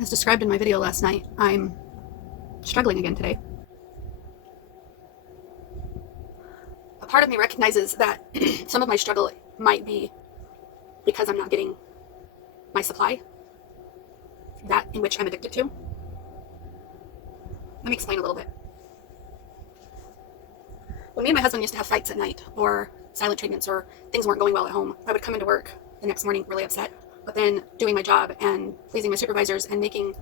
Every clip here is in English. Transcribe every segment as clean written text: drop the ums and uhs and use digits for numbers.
As described in my video last night, I'm struggling again today. A part of me recognizes that some of my struggle might be because I'm not getting my supply, that in which I'm addicted to. Let me explain a little bit. When me and my husband used to have fights at night, or silent treatments, or things weren't going well at home, I would come into work the next morning really upset, but then doing my job and pleasing my supervisors and making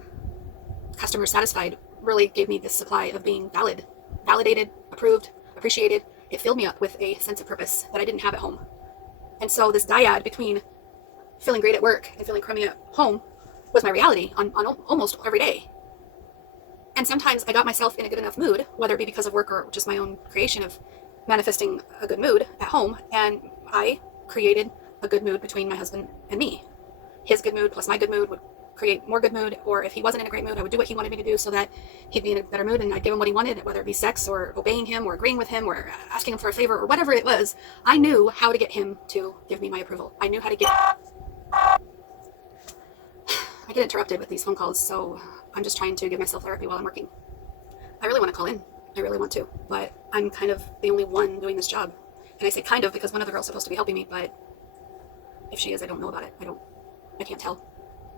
customers satisfied really gave me this supply of being validated, approved, appreciated. It filled me up with a sense of purpose that I didn't have at home. And so this dyad between feeling great at work and feeling crummy at home was my reality on almost every day. And sometimes I got myself in a good enough mood, whether it be because of work or just my own creation of manifesting a good mood at home, and I created a good mood between my husband and me. His good mood plus my good mood would create more good mood, or if he wasn't in a great mood, I would do what he wanted me to do so that he'd be in a better mood, and I'd give him what he wanted, whether it be sex or obeying him or agreeing with him or asking him for a favor or whatever it was. I knew how to get him to give me my approval. I knew how to get... I get interrupted with these phone calls, so I'm just trying to give myself therapy while I'm working. I really want to call in. I really want to, but I'm kind of the only one doing this job. And I say kind of because one of the girls is supposed to be helping me, but if she is, I don't know about it. I can't tell.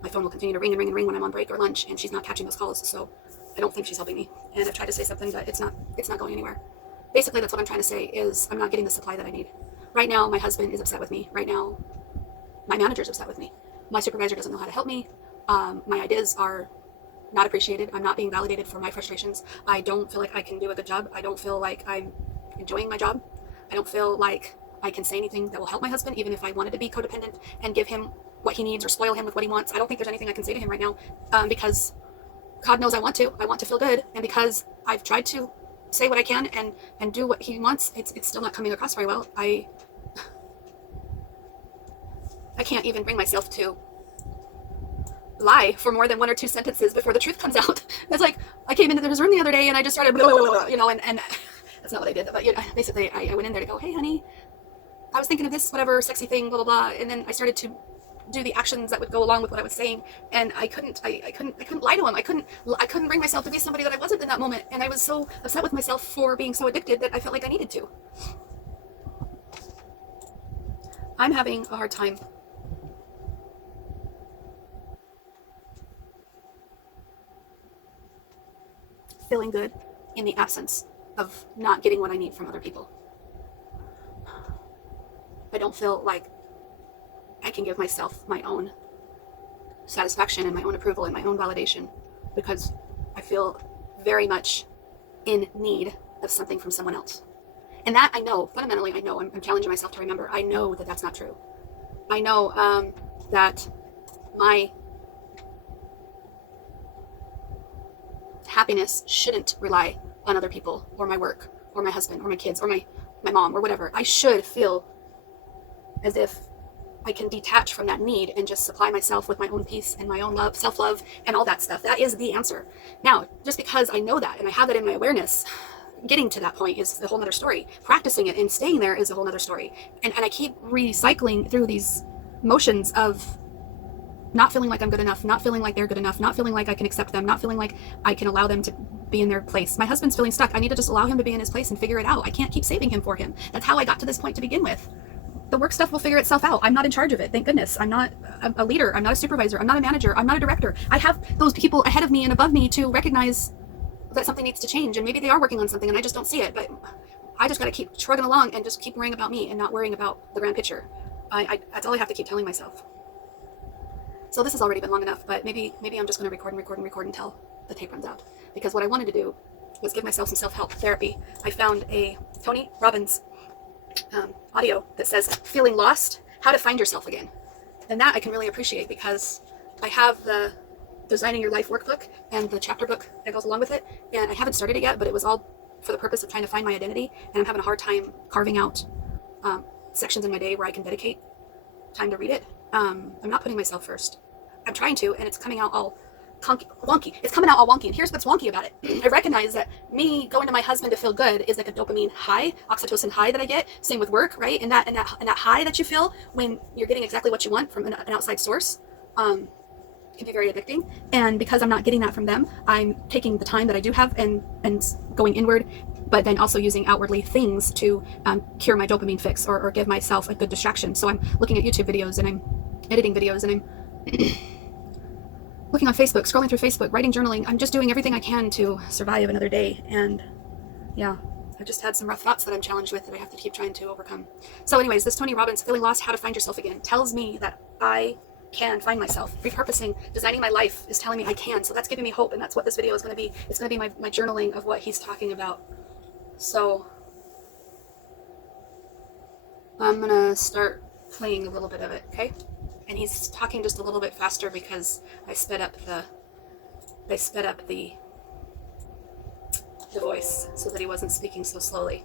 My phone will continue to ring and ring and ring when I'm on break or lunch, and she's not catching those calls, so I don't think she's helping me. And I've tried to say something, but it's not going anywhere. Basically, that's what I'm trying to say, is I'm not getting the supply that I need. Right now, my husband is upset with me. Right now, my manager's upset with me. My supervisor doesn't know how to help me. My ideas are not appreciated. I'm not being validated for my frustrations. I don't feel like I can do a good job. I don't feel like I'm enjoying my job. I don't feel like I can say anything that will help my husband, even if I wanted to be codependent and give him what he needs or spoil him with what he wants. I don't think there's anything I can say to him right now, because God knows I want to feel good. And because I've tried to say what I can and do what he wants, it's still not coming across very well. I can't even bring myself to lie for more than one or two sentences before the truth comes out. It's like, I came into his room the other day and I just started, blah, blah, blah, and that's not what I did. But basically I went in there to go, hey honey, I was thinking of this, whatever, sexy thing, blah, blah, blah. And then I started to do the actions that would go along with what I was saying. And I couldn't lie to him. I couldn't bring myself to be somebody that I wasn't in that moment. And I was so upset with myself for being so addicted that I felt like I needed to. I'm having a hard time feeling good in the absence of not getting what I need from other people. I don't feel like I can give myself my own satisfaction and my own approval and my own validation, because I feel very much in need of something from someone else. And that I know, fundamentally, I know, I'm challenging myself to remember, I know that that's not true. I know that my happiness shouldn't rely on other people or my work or my husband or my kids or my mom or whatever. I should feel as if I can detach from that need and just supply myself with my own peace and my own love, self-love, and all that stuff. That is the answer. Now, just because I know that and I have that in my awareness, getting to that point is a whole other story. Practicing it and staying there is a whole other story. And I keep recycling through these motions of not feeling like I'm good enough, not feeling like they're good enough, not feeling like I can accept them, not feeling like I can allow them to be in their place. My husband's feeling stuck. I need to just allow him to be in his place and figure it out. I can't keep saving him for him. That's how I got to this point to begin with. The work stuff will figure itself out. I'm not in charge of it. Thank goodness. I'm not a leader. I'm not a supervisor. I'm not a manager. I'm not a director. I have those people ahead of me and above me to recognize that something needs to change, and maybe they are working on something and I just don't see it, but I just got to keep shrugging along and just keep worrying about me and not worrying about the grand picture. That's all I have to keep telling myself. So this has already been long enough, but maybe I'm just going to record until the tape runs out, because what I wanted to do was give myself some self-help therapy. I found a Tony Robbins audio that says feeling lost, how to find yourself again. And that I can really appreciate, because I have the Designing Your Life workbook and the chapter book that goes along with it, and I haven't started it yet, but it was all for the purpose of trying to find my identity, and I'm having a hard time carving out sections in my day where I can dedicate time to read it. I'm not putting myself first. I'm trying to, and it's coming out all wonky. It's coming out all wonky, and here's what's wonky about it. I recognize that me going to my husband to feel good is like a dopamine high, oxytocin high that I get. Same with work, right? And that high that you feel when you're getting exactly what you want from an outside source, can be very addicting. And because I'm not getting that from them, I'm taking the time that I do have and going inward, but then also using outwardly things to cure my dopamine fix or give myself a good distraction. So I'm looking at YouTube videos and I'm editing videos and I'm looking on Facebook, scrolling through Facebook, writing, journaling. I'm just doing everything I can to survive another day. And yeah, I've just had some rough thoughts that I'm challenged with that I have to keep trying to overcome. So anyways, this Tony Robbins, Feeling Lost, How to Find Yourself Again, tells me that I can find myself. Repurposing, designing my life is telling me I can. So that's giving me hope, and that's what this video is going to be. It's going to be my journaling of what he's talking about. So I'm going to start playing a little bit of it, okay? And he's talking just a little bit faster because I sped up the voice so that he wasn't speaking so slowly.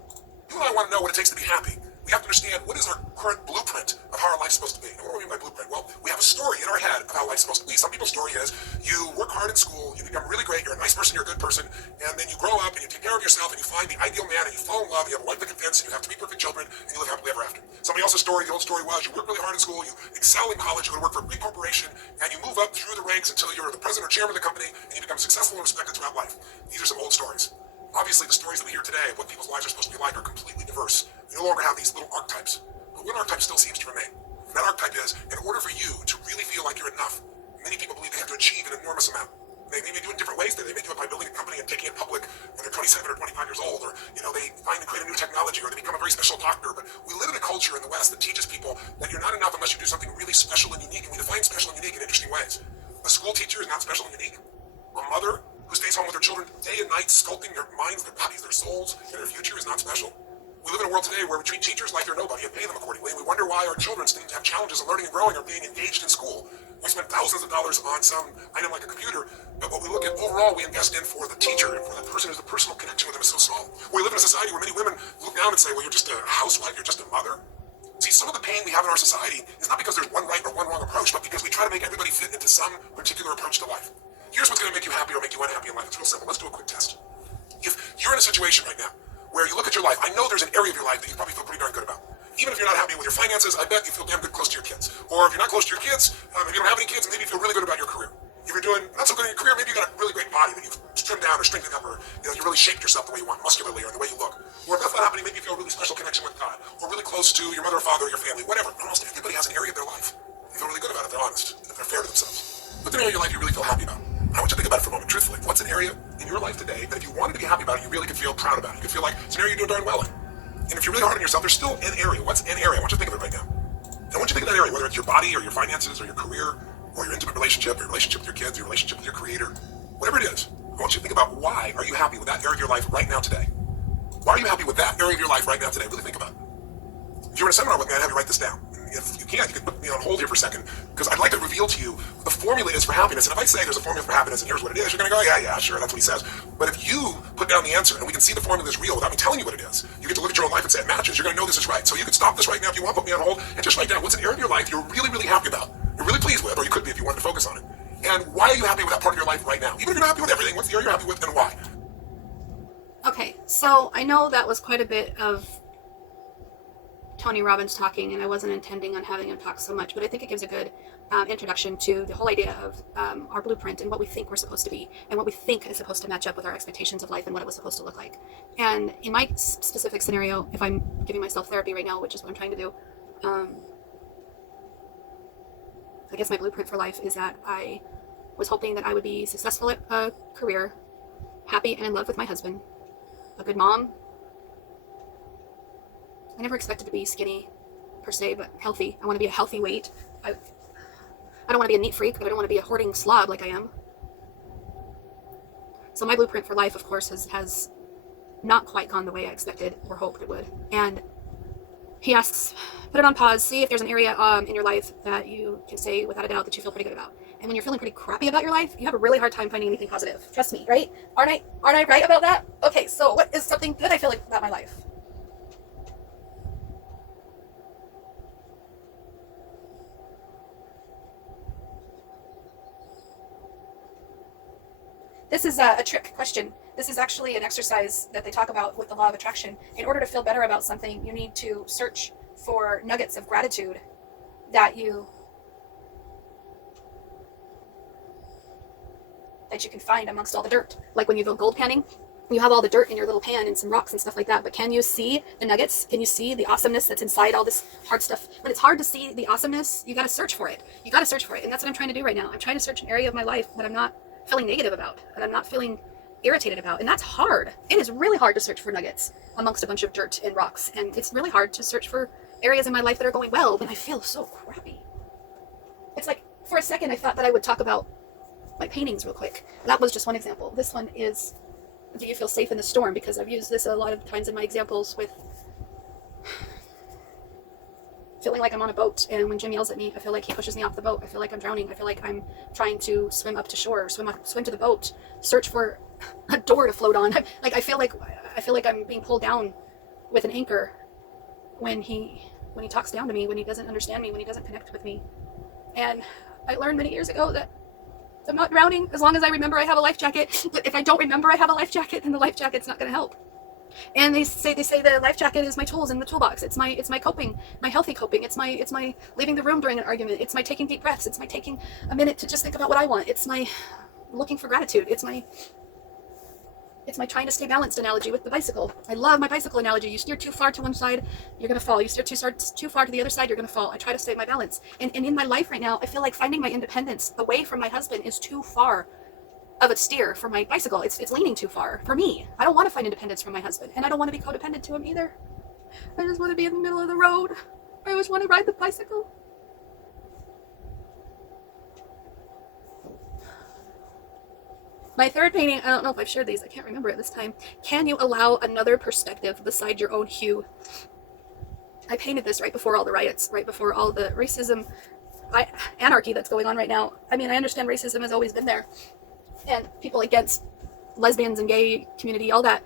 You and I want to know what it takes to be happy. We have to understand what is our current blueprint of how our life's supposed to be. And what do I mean by blueprint? Well, we have a story in our head of how life's supposed to be. Some people's story is you work hard in school, you become really great, you're a nice person, you're a good person, and then you grow up and you take care of yourself and you find the ideal man and you fall in love, you have a wife that can fence, and you have 3 perfect children, and you live happily ever after. Somebody else's story, the old story was you work really hard in school, you excel in college, you go to work for a big corporation, and you move up through the ranks until you're the president or chairman of the company, and you become successful and respected throughout life. These are some old stories. Obviously, the stories that we hear today of what people's lives are supposed to be like are completely diverse. We no longer have these little archetypes. But one archetype still seems to remain. And that archetype is, in order for you to really feel like you're enough, many people believe they have to achieve an enormous amount. They may do it in different ways. They may do it by building a company and taking it public when they're 27 or 25 years old, or they find and create a new technology, or they become a very special doctor. But we live in a culture in the West that teaches people that you're not enough unless you do something really special and unique, and we define special and unique in interesting ways. A school teacher is not special and unique. A mother who stays home with her children day and night, sculpting their minds, their bodies, their souls, and their future is not special. We live in a world today where we treat teachers like they're nobody and pay them accordingly, and we wonder why our children seem to have challenges in learning and growing or being engaged in school. We spend thousands of dollars on some item like a computer, but what we look at overall, we invest in for the teacher and for the person who's the personal connection with them is so small. We live in a society where many women look down and say, well, you're just a housewife, you're just a mother. See, some of the pain we have in our society is not because there's one right or one wrong approach, but because we try to make everybody fit into some particular approach to life. Here's what's going to make you happy or make you unhappy in life. It's real simple. Let's do a quick test. If you're in a situation right now where you look at your life, I know there's an area of your life that you probably feel pretty darn good about. Even if you're not happy with your finances, I bet you feel damn good close to your kids. Or if you're not close to your kids, if you don't have any kids, maybe you feel really good about your career. If you're doing not so good in your career, maybe you got a really great body that you've trimmed down or strengthened up, or you really shaped yourself the way you want, muscularly, or the way you look. Or if that's not happening, maybe you feel a really special connection with God, or really close to your mother or father or your family, whatever. Almost everybody has an area of their life they feel really good about if they're honest, if they're fair to themselves. What's an area of your life you really feel happy about? I want you to think about it for a moment, truthfully. What's an area in your life today that if you wanted to be happy about it, you really could feel proud about it? You could feel like it's an area you're doing darn well in. And if you're really hard on yourself, there's still an area. What's an area? I want you to think of it right now. And I want you to think of that area, whether it's your body or your finances or your career or your intimate relationship, your relationship with your kids, your relationship with your creator, whatever it is. I want you to think about why are you happy with that area of your life right now today? Why are you happy with that area of your life right now today? Really think about it. If you're in a seminar with me, I'd have you write this down. If you can put me on hold here for a second, because I'd like to reveal to you the formula is for happiness. And if I say there's a formula for happiness and here's what it is, you're going to go, yeah, sure, that's what he says. But if you put down the answer and we can see the formula is real without me telling you what it is, you get to look at your own life and say it matches. You're going to know this is right. So you can stop this right now if you want, put me on hold, and just write down what's an area of your life you're really, really happy about. You're really pleased with, or you could be if you wanted to focus on it. And why are you happy with that part of your life right now? Even if you're not happy with everything, what's the area you're happy with and why? Okay, so I know that was quite a bit of Tony Robbins talking, and I wasn't intending on having him talk so much, but I think it gives a good introduction to the whole idea of our blueprint and what we think we're supposed to be and what we think is supposed to match up with our expectations of life and what it was supposed to look like. And in my specific scenario, if I'm giving myself therapy right now, which is what I'm trying to do, I guess my blueprint for life is that I was hoping that I would be successful at a career, happy and in love with my husband, a good mom. I never expected to be skinny per se, but healthy. I want to be a healthy weight. I don't want to be a neat freak, but I don't want to be a hoarding slob like I am. So my blueprint for life, of course, has not quite gone the way I expected or hoped it would. And he asks, put it on pause, see if there's an area in your life that you can say without a doubt that you feel pretty good about. And when you're feeling pretty crappy about your life, you have a really hard time finding anything positive. Trust me, right? Aren't I right about that? Okay, so what is something good I feel like about my life? This is a trick question. This is actually an exercise that they talk about with the law of attraction. In order to feel better about something, you need to search for nuggets of gratitude that you that you can find amongst all the dirt. Like when you go gold panning, you have all the dirt in your little pan and some rocks and stuff like that. But can you see the nuggets? Can you see the awesomeness that's inside all this hard stuff? When it's hard to see the awesomeness, you got to search for it. You got to search for it. And that's what I'm trying to do right now. I'm trying to search an area of my life that I'm not feeling negative about, that I'm not feeling irritated about. And that's hard. It is really hard to search for nuggets amongst a bunch of dirt and rocks. And it's really hard to search for areas in my life that are going well when I feel so crappy. It's like, for a second, I thought that I would talk about my paintings real quick. That was just one example. This one is, do you feel safe in the storm? Because I've used this a lot of times in my examples with feeling like I'm on a boat, and when Jim yells at me, I feel like he pushes me off the boat. I feel like I'm drowning. I feel like I'm trying to swim up to shore, swim to the boat, search for a door to float on. I feel like I'm being pulled down with an anchor when he talks down to me, when he doesn't understand me, when he doesn't connect with me. And I learned many years ago that I'm not drowning as long as I remember I have a life jacket. But if I don't remember I have a life jacket, then the life jacket's not going to help. And they say the life jacket is my tools in the toolbox. It's my coping, my healthy coping. It's my leaving the room during an argument. It's my taking deep breaths. It's my taking a minute to just think about what I want. It's my looking for gratitude. It's my trying to stay balanced analogy with the bicycle. I love my bicycle analogy. You steer too far to one side, you're going to fall. You steer too far to the other side, you're going to fall. I try to stay my balance. And in my life right now, I feel like finding my independence away from my husband is too far of a steer for my bicycle. It's leaning too far for me. I don't want to find independence from my husband, and I don't want to be codependent to him either. I just want to be in the middle of the road. I always want to ride the bicycle. My third painting, I don't know if I've shared these, I can't remember it this time. Can you allow another perspective beside your own hue? I painted this right before all the riots, right before all the racism, anarchy that's going on right now. I mean, I understand racism has always been there, and people against lesbians and gay community, all that.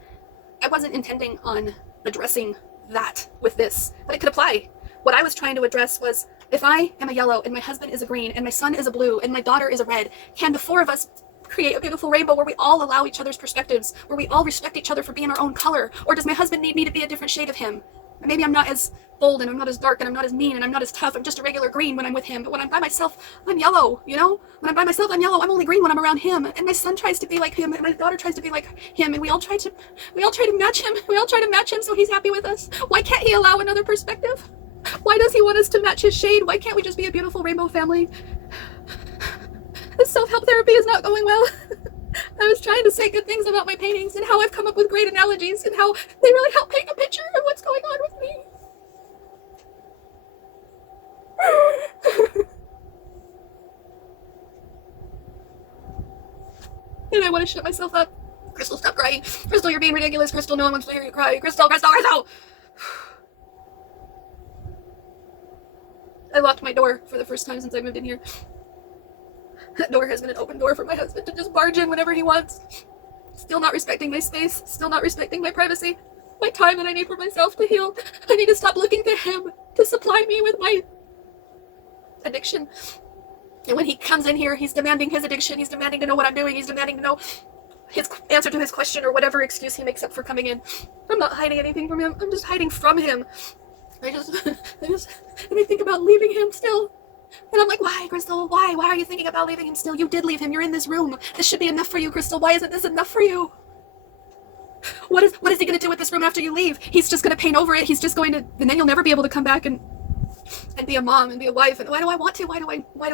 I wasn't intending on addressing that with this, but it could apply. What I was trying to address was, if I am a yellow and my husband is a green and my son is a blue and my daughter is a red, can the four of us create a beautiful rainbow where we all allow each other's perspectives, where we all respect each other for being our own color? Or does my husband need me to be a different shade of him? Maybe I'm not as bold and I'm not as dark and I'm not as mean and I'm not as tough. I'm just a regular green when I'm with him. But when I'm by myself, I'm yellow, you know? When I'm by myself, I'm yellow. I'm only green when I'm around him. And my son tries to be like him and my daughter tries to be like him, and we all try to match him. We all try to match him so he's happy with us. Why can't he allow another perspective? Why does he want us to match his shade? Why can't we just be a beautiful rainbow family? This self-help therapy is not going well. I was trying to say good things about my paintings and how I've come up with great analogies and how they really help paint a picture of what's going on with me. And I want to shut myself up. Crystal, stop crying. Crystal, you're being ridiculous. Crystal, no one wants to hear you cry. Crystal, Crystal, Crystal! I locked my door for the first time since I moved in here. That door has been an open door for my husband to just barge in whenever he wants. Still not respecting my space, still not respecting my privacy, my time that I need for myself to heal. I need to stop looking to him to supply me with my addiction. And when he comes in here, he's demanding his addiction, he's demanding to know what I'm doing, he's demanding to know his answer to his question or whatever excuse he makes up for coming in. I'm not hiding anything from him, I'm just hiding from him. I think about leaving him still. And I'm like, why, Crystal? Why? Why are you thinking about leaving him still? You did leave him. You're in this room. This should be enough for you, Crystal. Why isn't this enough for you? What is he going to do with this room after you leave? He's just going to paint over it. He's just going to, and then you'll never be able to come back and be a mom and be a wife. And why do I want to? Why do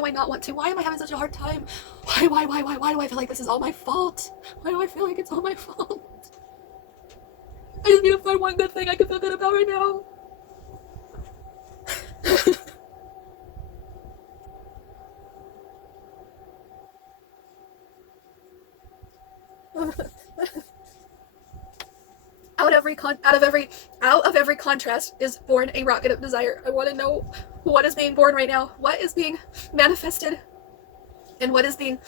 I not want to? Why am I having such a hard time? Why do I feel like this is all my fault? Why do I feel like it's all my fault? I just need to find one good thing I can feel good about right now. Out of every contrast is born a rocket of desire. I want to know what is being born right now, what is being manifested, and what is being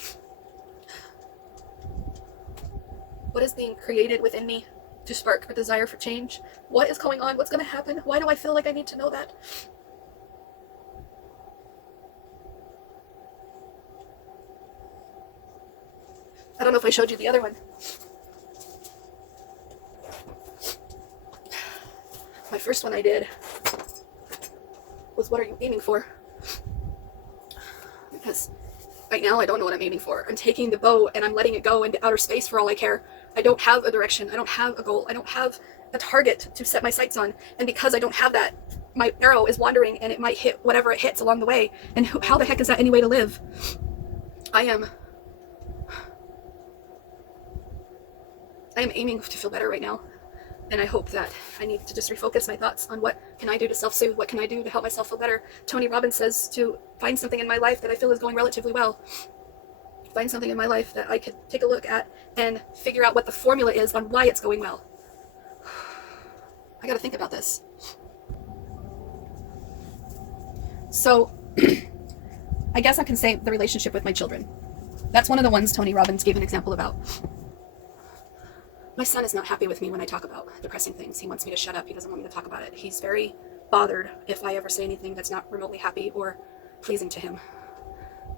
created within me to spark a desire for change. What is going on? What's going to happen? Why do I feel like I need to know that? I don't know if I showed you the other one. My first one I did was, what are you aiming for? Because Right now, I don't know what I'm aiming for. I'm taking the bow and I'm letting it go into outer space for all I care. I don't have a direction. I don't have a goal. I don't have a target to set my sights on. And because I don't have that, my arrow is wandering and it might hit whatever it hits along the way. And how the heck is that any way to live? I am aiming to feel better right now. And I hope that I need to just refocus my thoughts on what can I do to self-soothe, what can I do to help myself feel better. Tony Robbins says to find something in my life that I feel is going relatively well. Find something in my life that I could take a look at and figure out what the formula is on why it's going well. I gotta think about this. So, I guess I can say the relationship with my children. That's one of the ones Tony Robbins gave an example about. My son is not happy with me when I talk about depressing things. He wants me to shut up. He doesn't want me to talk about it. He's very bothered if I ever say anything that's not remotely happy or pleasing to him.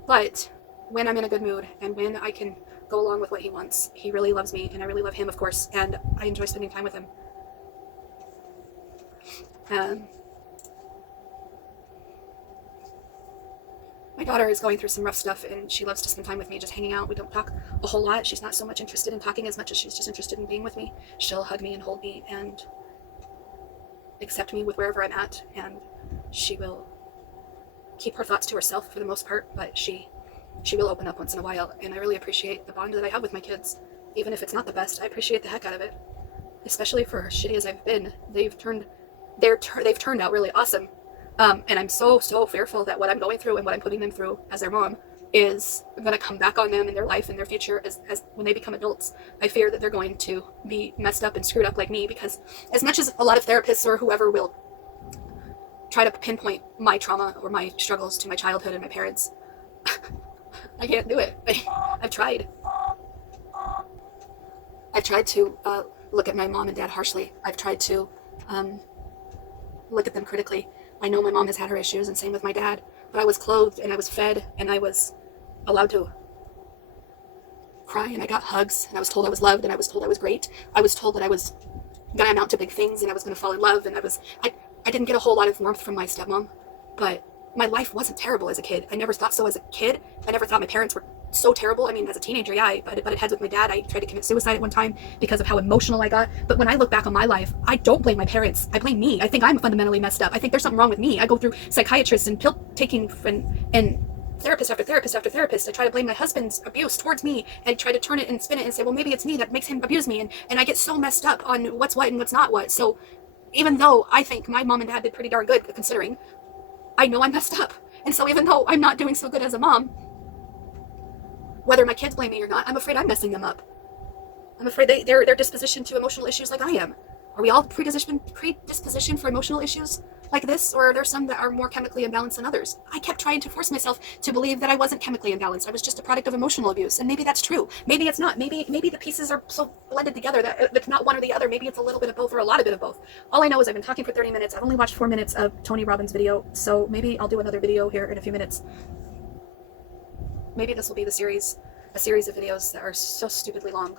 But when I'm in a good mood and when I can go along with what he wants, he really loves me, and I really love him, of course, and I enjoy spending time with him. My daughter is going through some rough stuff, and she loves to spend time with me, just hanging out. We don't talk a whole lot. She's not so much interested in talking as much as she's just interested in being with me. She'll hug me and hold me and accept me with wherever I'm at, and she will keep her thoughts to herself for the most part, but she will open up once in a while, and I really appreciate the bond that I have with my kids. Even if it's not the best, I appreciate the heck out of it. Especially for as shitty as I've been, they've turned out really awesome. And I'm so fearful that what I'm going through and what I'm putting them through as their mom is going to come back on them in their life and their future as when they become adults. I fear that they're going to be messed up and screwed up like me, because as much as a lot of therapists or whoever will try to pinpoint my trauma or my struggles to my childhood and my parents, I can't do it. I've tried. I've tried to look at my mom and dad harshly. I've tried to look at them critically. I know my mom has had her issues, and same with my dad, but I was clothed and I was fed and I was allowed to cry, and I got hugs, and I was told I was loved, and I was told I was great. I was told that I was gonna amount to big things and I was gonna fall in love, and I didn't get a whole lot of warmth from my stepmom, but my life wasn't terrible as a kid. I never thought so as a kid. I never thought my parents were so terrible. I mean, as a teenager, yeah, I butted heads with my dad. I tried to commit suicide at one time because of how emotional I got. But when I look back on my life, I don't blame my parents. I blame me. I think I'm fundamentally messed up. I think there's something wrong with me. I go through psychiatrists and pill taking and therapist after therapist after therapist. I try to blame my husband's abuse towards me and try to turn it and spin it and say, well, maybe it's me that makes him abuse me. And I get so messed up on what's what and what's not what. So even though I think my mom and dad did pretty darn good considering, I know I'm messed up. And so even though I'm not doing so good as a mom, whether my kids blame me or not, I'm afraid I'm messing them up. I'm afraid they're dispositioned to emotional issues like I am. Are we all predispositioned for emotional issues like this, or are there some that are more chemically imbalanced than others? I kept trying to force myself to believe that I wasn't chemically imbalanced. I was just a product of emotional abuse, and maybe that's true. Maybe it's not. Maybe the pieces are so blended together that it's not one or the other. Maybe it's a little bit of both or a lot of bit of both. All I know is I've been talking for 30 minutes. I've only watched 4 minutes of Tony Robbins' video, so maybe I'll do another video here in a few minutes. Maybe this will be a series of videos that are so stupidly long.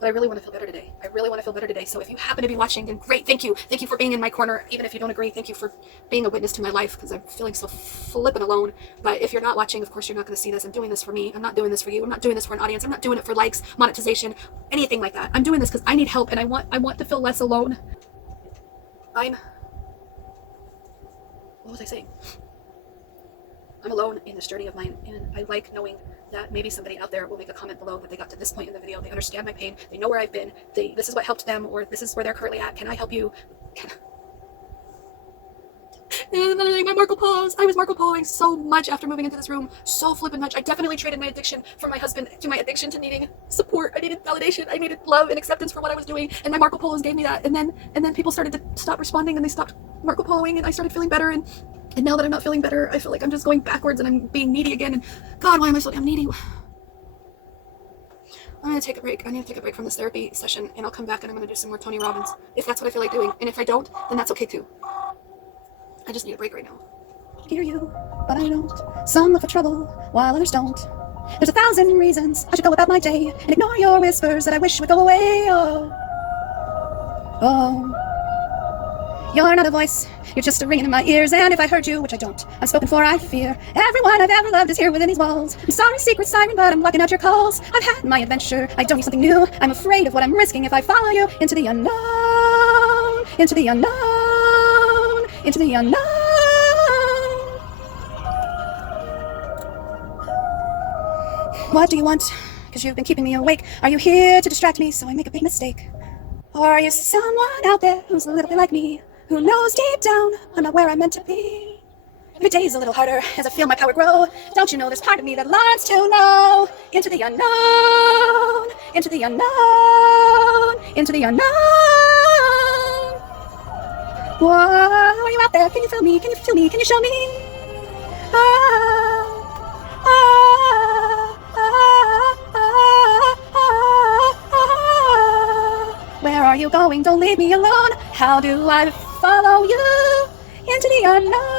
But I really want to feel better today. I really want to feel better today. So if you happen to be watching, then great. Thank you. Thank you for being in my corner. Even if you don't agree, thank you for being a witness to my life, because I'm feeling so flippin' alone. But if you're not watching, of course, you're not going to see this. I'm doing this for me. I'm not doing this for you. I'm not doing this for an audience. I'm not doing it for likes, monetization, anything like that. I'm doing this because I need help, and I want to feel less alone. What was I saying? I'm alone in this journey of mine, and I like knowing that maybe somebody out there will make a comment below that they got to this point in the video, they understand my pain, they know where I've been, this is what helped them, or this is where they're currently at. Can I help you? My Marco Polos. I was Marco Poloing so much after moving into this room, so flippin' much. I definitely traded my addiction from my husband to my addiction to needing support. I needed validation. I needed love and acceptance for what I was doing, and my Marco Polos gave me that. And then people started to stop responding, and they stopped Marco Poloing, and I started feeling better. And now that I'm not feeling better, I feel like I'm just going backwards, and I'm being needy again. And God, why am I so damn needy? I'm going to take a break. I need to take a break from this therapy session, and I'll come back and I'm going to do some more Tony Robbins, if that's what I feel like doing. And if I don't, then that's okay too. I just need a break right now. I hear you, but I don't. Some look for trouble, while others don't. There's 1,000 reasons I should go about my day and ignore your whispers that I wish would go away. Oh. You're not a voice, you're just a ringing in my ears. And if I heard you, which I don't, I'm spoken for, I fear. Everyone I've ever loved is here within these walls. I'm sorry, secret siren, but I'm blocking out your calls. I've had my adventure, I don't need something new. I'm afraid of what I'm risking if I follow you into the unknown, into the unknown, into the unknown. What do you want? Because you've been keeping me awake. Are you here to distract me so I make a big mistake? Or are you someone out there who's a little bit like me, who knows deep down I'm not where I'm meant to be? Every day's a little harder as I feel my power grow. Don't you know there's part of me that longs to know? Into the unknown, into the unknown, into the unknown. Whoa, are you out there? Can you feel me? Can you feel me? Can you show me? Ah, ah, ah, ah, ah, ah. Where are you going? Don't leave me alone. How do I follow you into the unknown?